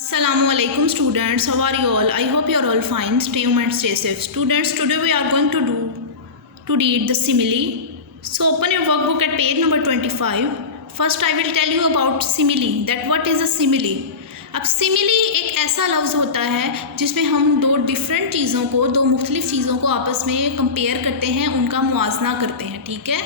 Assalamualaikum students, how are you all? I hope you are all fine. Stay home and stay safe. Students, today we are going to read the simile. So open your workbook at page number 25. First I will tell you about simile, that what is a simile. अब simile एक ऐसा लफ्ज़ होता है जिसमें हम दो different चीज़ों को, दो मुख्तलिफ चीज़ों को आपस में कंपेयर करते हैं, उनका मुआवजना करते हैं। ठीक है,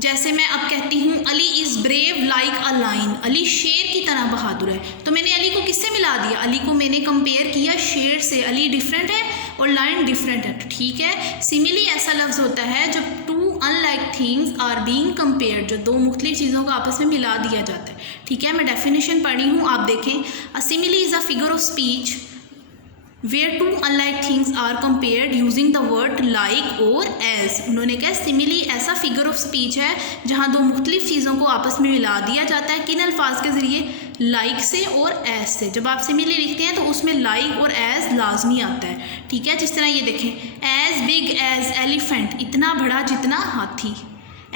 जैसे मैं अब कहती हूँ Ali is brave like a lion, Ali शेर की तरह बहादुर है, तो मैंने अली को किससे मिला दिया? अली को मैंने कंपेयर किया शेर से। अली डिफरेंट है और लायन डिफरेंट है। तो ठीक है, सिमिली ऐसा लफ्ज़ होता है जब two unlike things are being compared, जो दो मुख्तलिफ चीज़ों को आपस में मिला दिया जाता है। ठीक है, मैं डेफिनेशन पढ़ी हूँ, आप देखें। A simile is a figure of speech where two unlike things are compared using the word like or as। उन्होंने कहा सिमिली ऐसा फिगर ऑफ स्पीच है जहाँ दो मुख्तलिफ चीज़ों को आपस में मिला दिया जाता है। किन अल्फाज के ज़रिए? लाइक से और एज से। जब आप सिमिली लिखते हैं तो उसमें लाइक और एज लाजमी आता है। ठीक है, जिस तरह ये देखें, एज बिग एज एलिफेंट, इतना बड़ा जितना हाथी।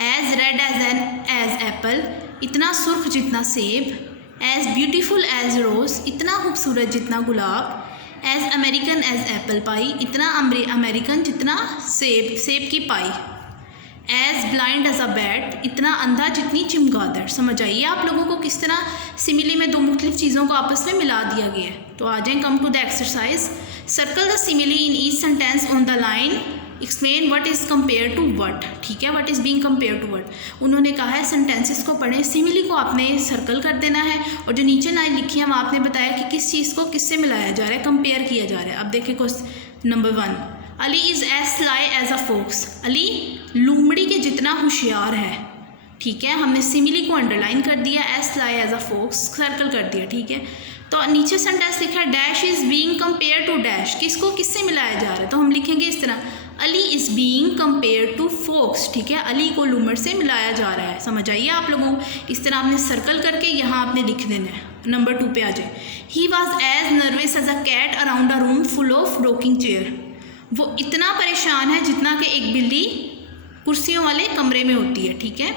एज रेड एज एप्पल, इतना सुर्ख जितना सेब। एज ब्यूटीफुल एज रोज़, इतना खूबसूरत जितना गुलाब। As American as apple pie, इतना अमेरिकन जितना सेब की पाई। As blind as a bat, इतना अंधा जितनी चमगादड़। समझ आइए आप लोगों को किस तरह सिमिली में दो मुख्तलिफ चीज़ों को आपस में मिला दिया गया है। तो आ जाएं, come to the exercise. Circle the simile in each sentence on the line, explain what is compare to what. ठीक है, what is being compare to what. उन्होंने कहा है सेंटेंसेस को पढ़ें, सिमिली को आपने सर्कल कर देना है और जो नीचे लाइन लिखी है आपने बताया कि किस चीज़ को किससे मिलाया जा रहा है, कंपेयर किया जा रहा है। अब देखिए question number 1, Ali is as sly as a fox, Ali लूमड़ी के जितना होशियार है। ठीक है, हमने सिमिली को अंडरलाइन कर दिया, as sly as a fox circle कर दिया। ठीक है, तो नीचे सेंटेंस लिखा है dash is being compare to dash, किसको किससे मिलाया जा रहा है? तो हम लिखेंगे इस तरह, Ali is being compare to fox. ठीक है, अली को लूमड़ से मिलाया जा रहा है। समझ आइए आप लोगों, इस तरह आपने सर्कल करके यहाँ आपने लिख देना है। नंबर 2 पे आ जाए, he was as nervous as a cat around a room full of rocking chair, वो इतना परेशान है जितना कि एक बिल्ली कुर्सियों वाले कमरे में होती है। ठीक है,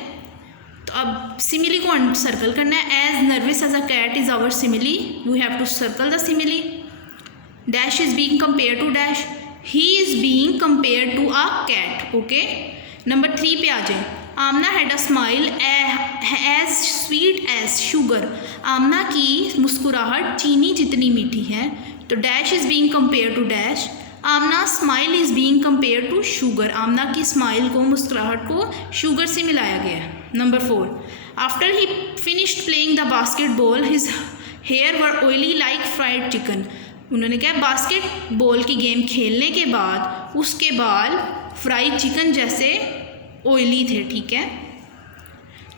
तो अब सिमिली को सर्कल करना है। As nervous as a cat is our simile, you have to circle the simile. Dash is being compare to dash, he is being compare to a cat. Okay, number 3 पे आ जाए, Aamna had a smile as sweet as sugar, Aamna की मुस्कुराहट चीनी जितनी मीठी है। तो dash is being compare to dash, Aamna smile is being compare to sugar, Aamna की स्माइल को, मुस्कुराहट को शुगर से मिलाया गया है। Number 4, after he finished playing the basketball his hair were oily like fried chicken, उन्होंने कहा बास्केटबॉल की गेम खेलने के बाद उसके बाल फ्राइड चिकन जैसे ऑयली थे। ठीक है,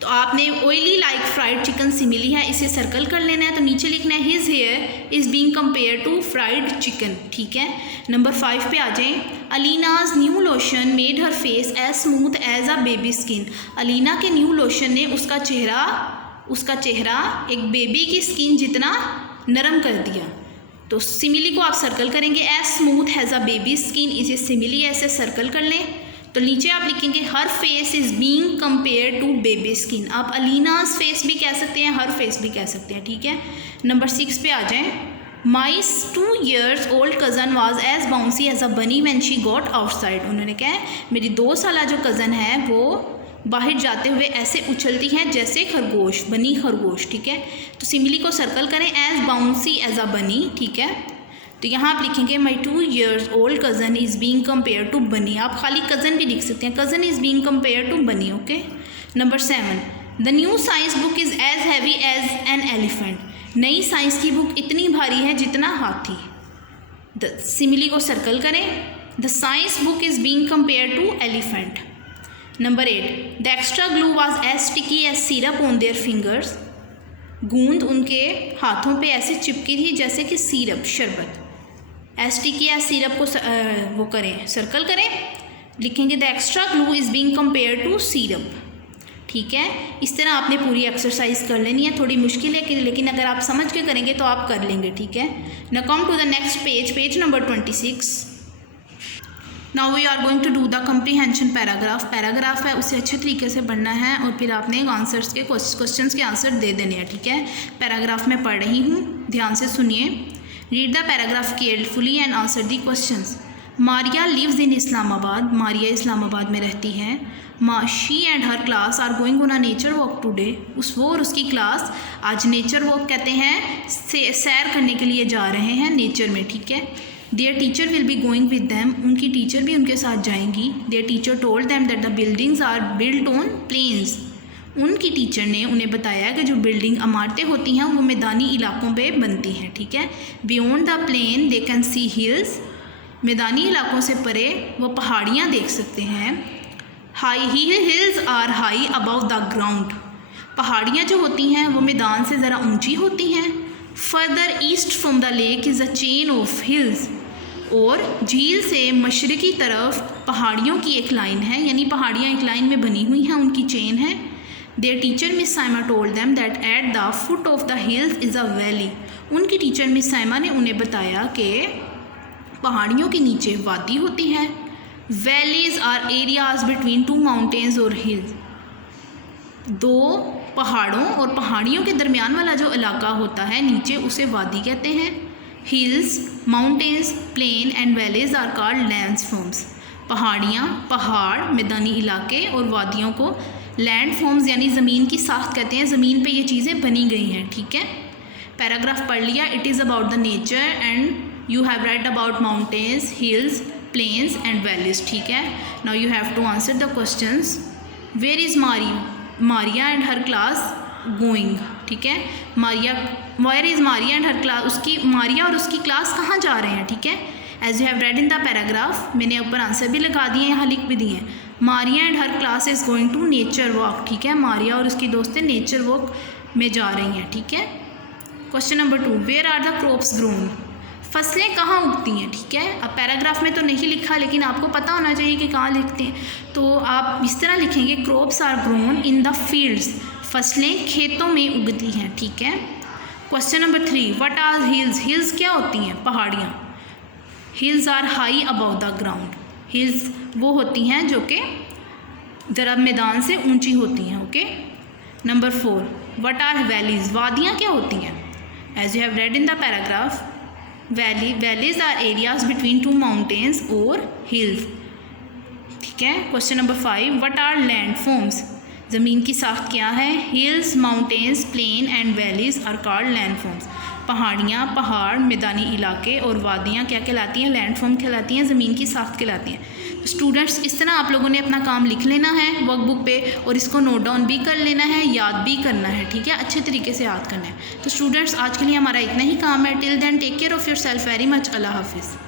तो आपने oily like fried chicken simile है, इसे सर्कल कर लेना है। तो नीचे लिखना है his hair is being compare to fried chicken. ठीक है, नंबर 5 पे आ जाएं, Alina's new lotion made her face as smooth as a baby skin, Alina के न्यू लोशन ने उसका चेहरा एक बेबी की स्किन जितना नरम कर दिया। तो सिमिली को आप सर्कल करेंगे, as smooth has a baby skin, इसे सिमिली ऐसे सर्कल कर लें। तो नीचे आप लिखेंगे her face is being compare to baby skin, आप अलीनाज फेस भी कह सकते हैं, हर फेस भी कह सकते हैं। ठीक है, नंबर 6 पे आ जाएं, माई 2 years old cousin was as bouncy as a bunny when she got outside, उन्होंने कहा मेरी 2 साल जो कज़न है वो बाहर जाते हुए ऐसे उछलती हैं जैसे खरगोश, बनी खरगोश। ठीक है, तो सिमिली को सर्कल करें, एज बाउंसी एज अ बनी। ठीक है, तो यहाँ आप लिखेंगे my 2 years old cousin is being compare to bunny, आप खाली कज़न भी लिख सकते हैं, cousin is being compare to bunny. Okay, number 7, the new science book is as heavy as an elephant, नई साइंस की बुक इतनी भारी है जितना हाथी। द सिमिली को सर्कल करें, the science book is being compare to elephant. Number 8, the extra glue was as sticky as syrup on their fingers, गूंद उनके हाथों पे ऐसे चिपकी थी जैसे कि सिरप, शरबत। एज स्टिकी एज सिरप को वो करें, सर्कल करें, लिखेंगे the extra glue is being compare to syrup. ठीक है, इस तरह आपने पूरी एक्सरसाइज कर लेनी है, थोड़ी मुश्किल है लेकिन अगर आप समझ के करेंगे तो आप कर लेंगे। ठीक है, now come to the next page, page number 26। Now we are going to do the comprehension paragraph. Paragraph है उसे अच्छे तरीके से पढ़ना है और फिर आपने आंसर्स के क्वेश्चंस के आंसर दे देने हैं, ठीक है। पैराग्राफ में पढ़ रही हूँ, ध्यान से सुनिए। Read the paragraph carefully and answer the questions. Maria lives in Islamabad. Maria Islamabad में रहती है। She and her class are going on a nature walk today. वो और उसकी क्लास आज नेचर वॉक कहते हैं सैर करने के लिए जा रहे हैं नेचर में, ठीक है। Their teacher will be going with them. उनकी टीचर भी उनके साथ जाएंगी। Their teacher told them that the buildings are built on plains. उनकी टीचर ने उन्हें बताया कि जो बिल्डिंग इमारतें होती हैं वो मैदानी इलाकों पे बनती हैं, ठीक है। Beyond the plain they can see hills. मैदानी इलाकों से परे वो पहाड़ियाँ देख सकते हैं। High hills are high above the ground. पहाड़ियाँ जो होती हैं वो मैदान से ज़रा ऊंची होती हैं। Further east from the lake is a chain of hills. और झील से मशरक़ी तरफ पहाड़ियों की एक लाइन है, यानी पहाड़ियाँ एक लाइन में बनी हुई हैं, उनकी चेन है। Their teacher miss Saima told them that at the foot of the hills is a valley. उनकी टीचर मिस साइमा ने उन्हें बताया कि पहाड़ियों के नीचे वादी होती है। Valleys are areas between two mountains और हिल्स। दो पहाड़ों और पहाड़ियों के दरमियान वाला जो इलाका होता है नीचे, उसे वादी कहते हैं। Hills, mountains, plain and valleys are called landforms. पहाड़ियाँ, पहाड़, मैदानी इलाके और वादियों को लैंडफॉर्म्स यानी ज़मीन की साख्त कहते हैं। ज़मीन पे ये चीज़ें बनी गई हैं, ठीक है। पैराग्राफ पढ़ लिया। It is about the nature and you have read about mountains, hills, plains and valleys, ठीक है। Now you have to answer the questions. Where is Maria and her class going, ठीक है। Where is Maria and her class, उसकी Maria और उसकी class कहाँ जा रहे हैं, ठीक है। As you have read in the paragraph, मैंने ऊपर आंसर भी लगा दिए हैं, यहाँ लिख भी दिए हैं। Maria and her class is going to nature walk, ठीक है। मारिया और उसकी दोस्तें नेचर वॉक में जा रही हैं, ठीक है। Question number 2, where are the crops grown. फसलें कहाँ उगती हैं, ठीक है। अब पैराग्राफ में तो नहीं लिखा, लेकिन आपको पता होना चाहिए कि कहाँ लिखते हैं, तो आप इस तरह लिखेंगे, crops are grown in the fields. फसलें खेतों में उगती हैं, ठीक है। Question number 3, what are hills. Hills क्या होती हैं, पहाड़ियाँ। Hills are high above the ground. Hills वो होती हैं जो कि ज़रा मैदान से ऊंची होती हैं, okay. Number 4, what are valleys. वादियाँ क्या होती हैं। As you have read in the paragraph, valleys are areas between two mountains और हिल्स, ठीक है। Question number 5, what are landforms. ज़मीन की साख्त क्या है। Hills, mountains, plain and valleys are called landforms. पहाड़ियाँ, पहाड़, मैदानी इलाके और वादियाँ क्या कहलाती हैं, लैंडफॉर्म कहलाती हैं, ज़मीन की साख्त कहलाती हैं। तो स्टूडेंट्स, इस तरह आप लोगों ने अपना काम लिख लेना है वर्कबुक पे और इसको नोट डाउन भी कर लेना है, याद भी करना है, ठीक है। अच्छे तरीके से याद करना है। तो स्टूडेंट्स, आज के लिए हमारा इतना ही काम है। Till then take care of yourself very much. अल्लाह हाफिज़।